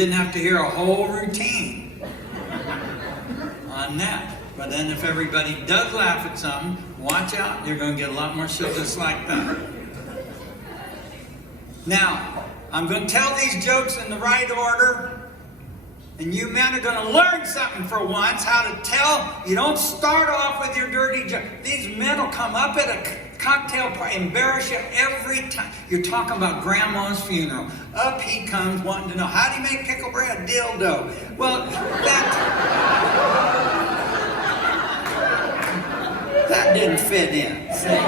Didn't have to hear a whole routine on that. But then if everybody does laugh at something, watch out, you're going to get a lot more shit just like that. Now, I'm going to tell these jokes in the right order. And you men are going to learn something for once, how to tell. You don't start off with your dirty joke. These men will come up at a cocktail party, embarrass you every time. You're talking about grandma's funeral. Up he comes wanting to know, how do you make pickle bread? Dildo. Well, that didn't fit in. See?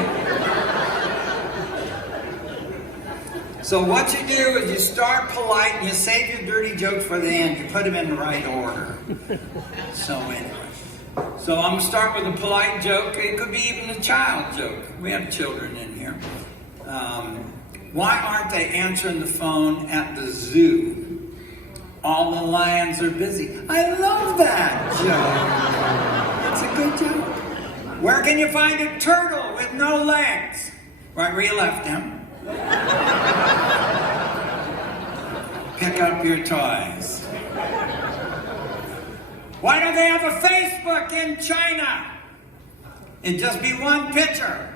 So what you do is you start polite and you save your dirty jokes for the end. You put them in the right order. So anyway. So I'm going to start with a polite joke. It could be even a child joke. We have children in here. Why aren't they answering the phone at the zoo? All the lions are busy. I love that joke. That's a good joke. Where can you find a turtle with no legs? Right where you left him. Pick up your toys. Why don't they have a Facebook in China? It'd just be one picture.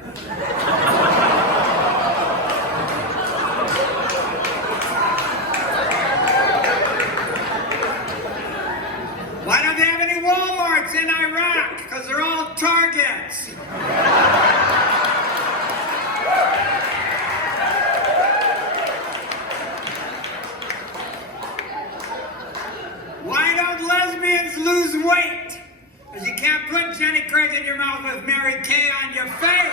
Why don't they have any Walmarts in Iraq? Because they're all Targets. Why don't lesbians lose weight? Because you can't put Jenny Craig in your mouth with Mary Kay on your face.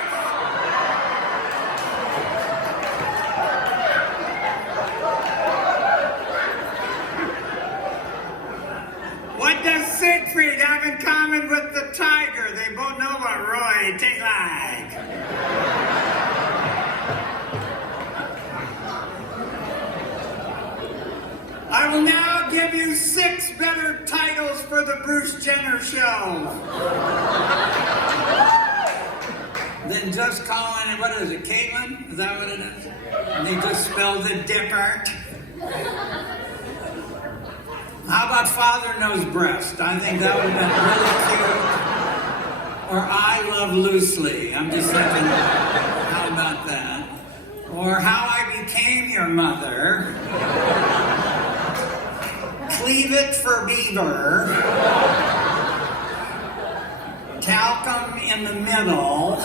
What does Siegfried have in common with the tiger? They both know what Roy tastes like. I will now give you 6 better titles for the Bruce Jenner show. Then just calling it, what is it, Caitlin? Is that what it is? And they just spelled it different. How about Father Knows Breast? I think that would have been really cute. Or I Love Loosely. I'm just thinking, how about that? Or How I Became Your Mother. Cleave It for Beaver. Talcum in the Middle.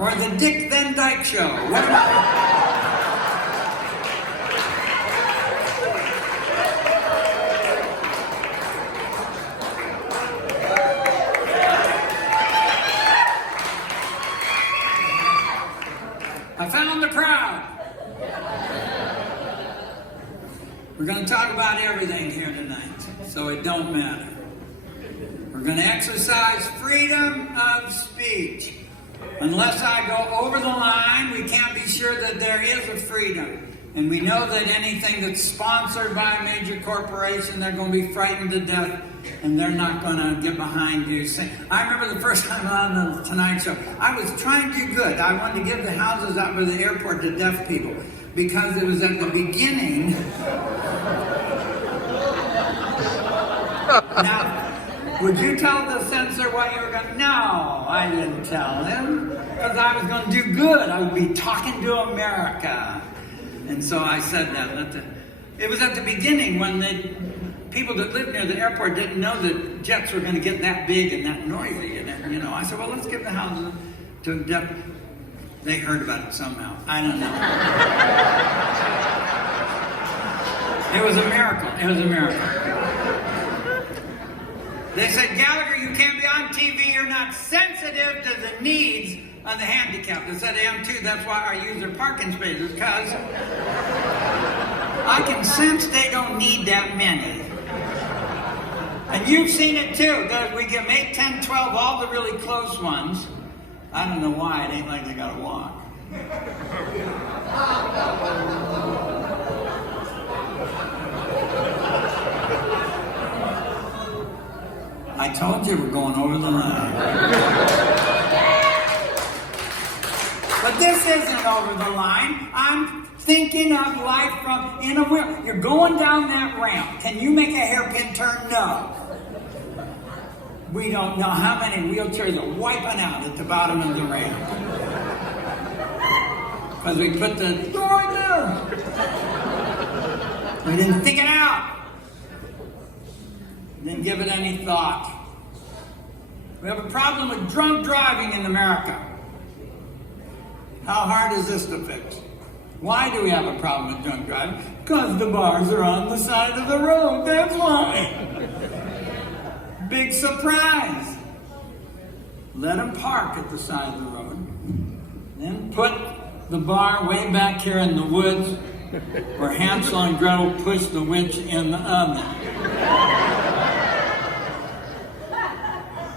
Or The Dick Van Dyke Show. What about... I found the crowd. We're going to talk about everything here tonight, so it don't matter. We're going to exercise freedom of speech. Unless I go over the line, we can't be sure that there is a freedom. And we know that anything that's sponsored by a major corporation, they're going to be frightened to death, and they're not going to get behind you. I remember the first time on the Tonight Show, I was trying to do good. I wanted to give the houses out by the airport to deaf people, because it was at the beginning. Now, would you tell the censor what you were going to... No, I didn't tell him, because I was going to do good. I would be talking to America. And so I said that. It was at the beginning when the people that lived near the airport didn't know that jets were going to get that big and that noisy. And, you know, I said, well, let's give the houses to deaf. They heard about it somehow. I don't know. It was a miracle. It was a miracle. They said, Gallagher, you can't be on TV. You're not sensitive to the needs of the handicapped. They said, I am too. That's why I use their parking spaces, because I can sense they don't need that many. And you've seen it too. We get 8, 10, 12, all the really close ones. I don't know why. It ain't like they gotta walk. I told you we're going over the line. But this isn't over the line. I'm thinking of life from in a wheel. You're going down that ramp. Can you make a hairpin turn? No. We don't know how many wheelchairs are wiping out at the bottom of the ramp. Because we put the door there. We didn't think it out. Didn't give it any thought. We have a problem with drunk driving in America. How hard is this to fix? Why do we have a problem with drunk driving? Because the bars are on the side of the road. That's why. Big surprise. Let them park at the side of the road. Then put the bar way back here in the woods where Hansel and Gretel pushed the winch in the oven.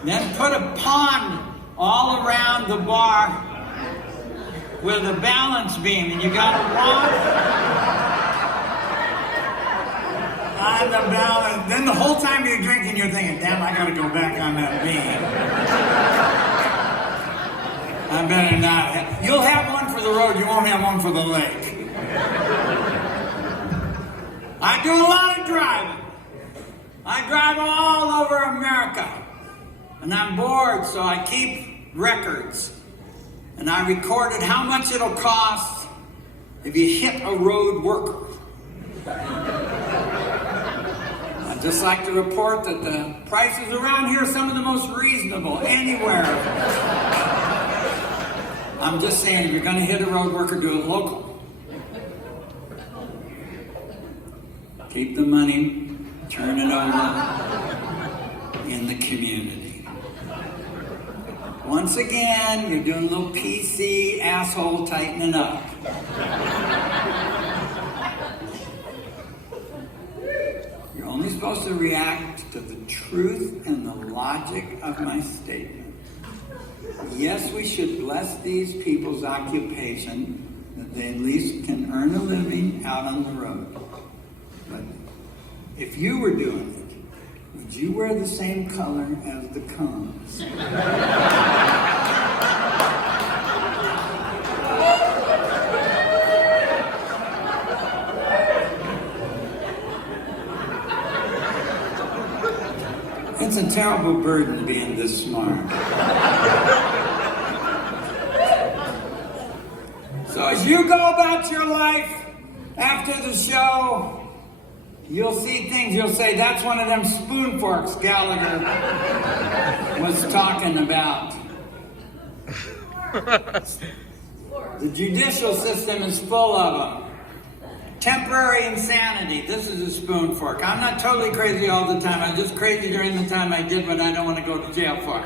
Then put a pond all around the bar with a balance beam, and you got to walk on the balance. Then the whole time you're drinking, you're thinking, damn, I got to go back on that beam. I better not. You'll have one for the road, you won't have one for the lake. I do a lot of driving. I drive all over America. And I'm bored, so I keep records. And I recorded how much it'll cost if you hit a road worker. I'd just like to report that the prices around here are some of the most reasonable anywhere. I'm just saying, if you're going to hit a road worker, do it local. Keep the money, turn it over in the community. Once again, you're doing a little PC asshole tightening up. You're only supposed to react to the truth and the logic of my statement. Yes, we should bless these people's occupation, that they at least can earn a living out on the road. But if you were doing it, would you wear the same color as the cones? It's a terrible burden being this smart. So as you go about your life after the show, you'll see things, you'll say, that's one of them spoon forks Gallagher was talking about. The judicial system is full of them. Temporary insanity. This is a spoon fork. I'm not totally crazy all the time. I'm just crazy during the time I did what I don't want to go to jail for.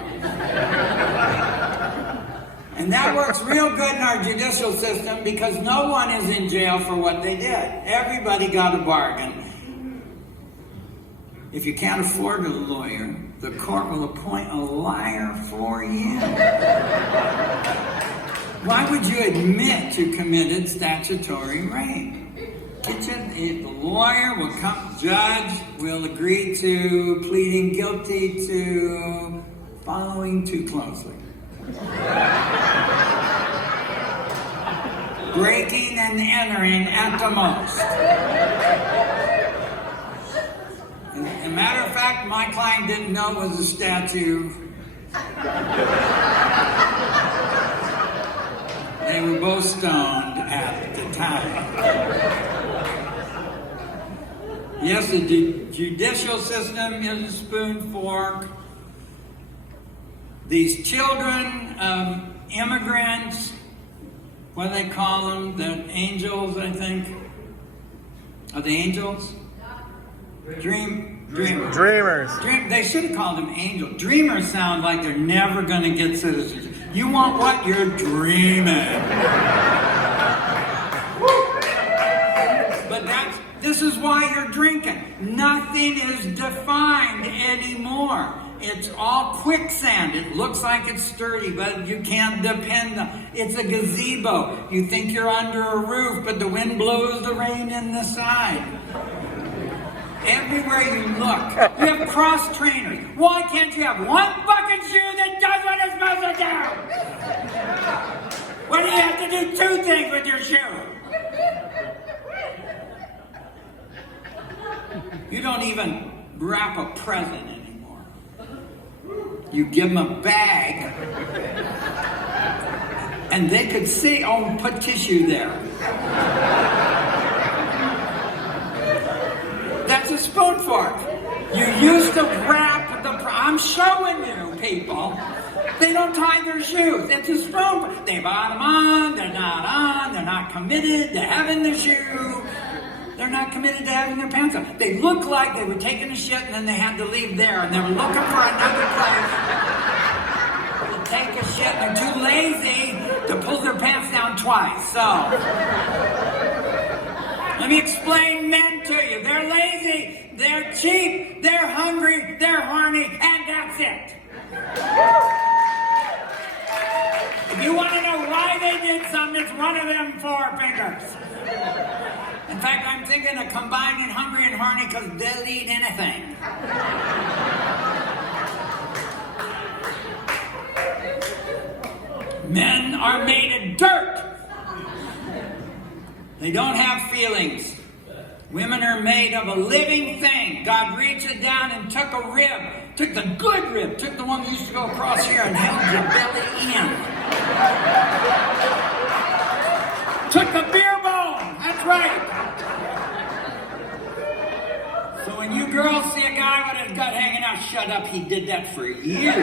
And that works real good in our judicial system because no one is in jail for what they did. Everybody got a bargain. If you can't afford a lawyer, the court will appoint a liar for you. Why would you admit you committed statutory rape? The lawyer will come, judge will agree to pleading guilty to following too closely. Breaking and entering at the most. As a matter of fact, my client didn't know it was a statue. They were both stoned at the time. Yes, the judicial system is a spoon fork. These children of immigrants, what do they call them? The angels, I think. Are they angels? Dreamers. They should have called them angels. Dreamers sound like they're never going to get citizenship. You want what? You're dreaming. But this is why you're drinking. Nothing is defined anymore. It's all quicksand. It looks like it's sturdy, but you can't depend on it. It's a gazebo. You think you're under a roof, but the wind blows the rain in the side. Everywhere you look, you have cross trainers. Why can't you have one fucking shoe that does what it's supposed to do? Why do you have to do two things with your shoe? You don't even wrap a present anymore. You give them a bag, and they could see, oh, put tissue there. That's a spoon fork. You used to wrap the, I'm showing you, people. They don't tie their shoes. It's a spoon fork. They bought them on, they're not committed to having the shoe. They're not committed to having their pants on. They look like they were taking a shit and then they had to leave there and they were looking for another place to take a shit. They're too lazy to pull their pants down twice. So, let me explain men to you. They're lazy, they're cheap, they're hungry, they're horny, and that's it. If you want to know why they did something, it's one of them four fingers. In fact, I'm thinking of combining hungry and horny because they'll eat anything. Men are made of dirt. They don't have feelings. Women are made of a living thing. God reached down and took a rib, took the good rib, took the one that used to go across here and held your belly in. Took the beer bone, that's right. So when you girls see a guy with his gut hanging out, shut up, he did that for years.